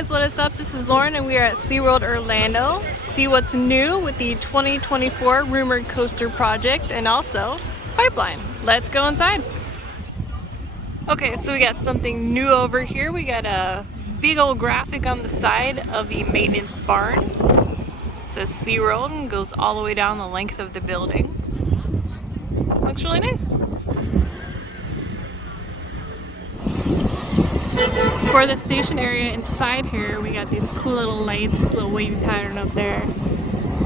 guys, what is up? This is Lauren and we are at SeaWorld Orlando to see what's new with the 2024 rumored coaster project and also pipeline. Let's go inside. Okay, so we got something new over here. We got a big old graphic on the side of the maintenance barn. It says SeaWorld and goes all the way down the length of the building. Looks really nice. For the station area inside here, we got these cool little lights, little wavy pattern up there,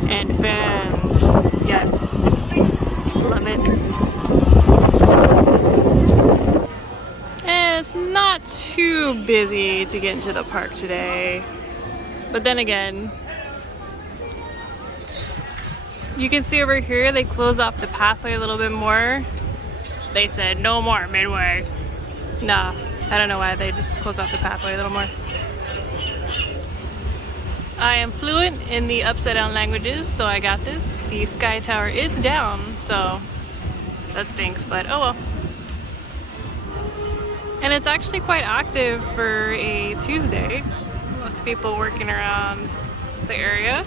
and fans. Yes, love it. And it's not too busy to get into the park today, but then again, you can see over here they close off the pathway a little bit more. They said no more midway. Nah. I don't know why they just close off the pathway a little more. I am fluent in the upside down languages, so I got this. The sky tower is down, so that stinks, but oh well. And it's actually quite active for a Tuesday. Lots of people working around the area.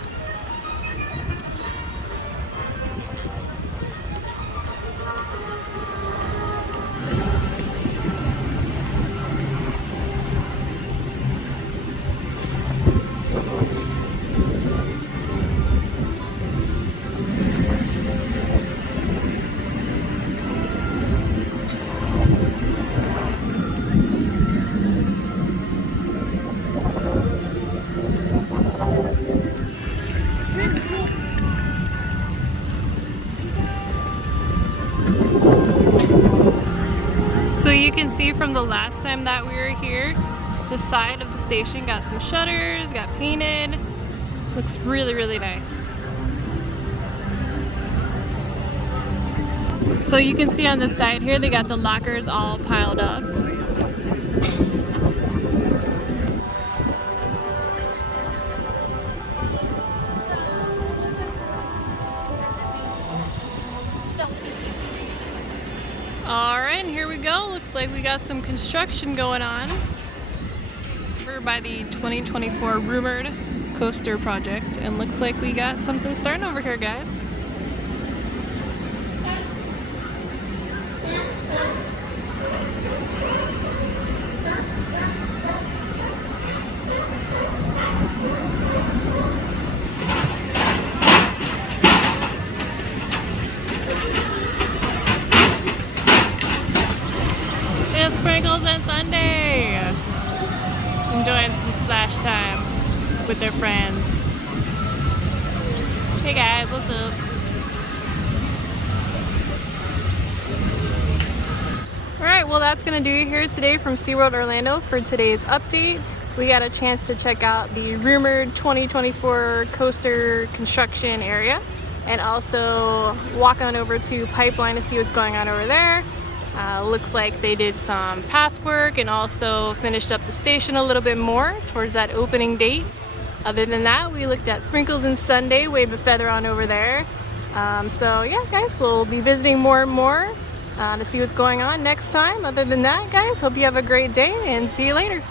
So you can see from the last time that we were here, the side of the station got some shutters, got painted. Looks really, really nice. So you can see on the side here, they got the lockers all piled up. Alright, and here we go. Looks like we got some construction going on. We're by the 2024 rumored coaster project, and looks like we got something starting over here, guys. Sprinkles and Sunday, enjoying some splash time with their friends. Hey guys, what's up? Alright, well that's gonna do it here today from SeaWorld Orlando for today's update. We got a chance to check out the rumored 2024 coaster construction area and also walk on over to Pipeline to see what's going on over there. Looks like they did some path work and also finished up the station a little bit more towards that opening date. Other than that, we looked at Sprinkles and Sunday, waved a feather on over there. So yeah, guys, we'll be visiting more and more to see what's going on next time. Other than that, guys, hope you have a great day and see you later.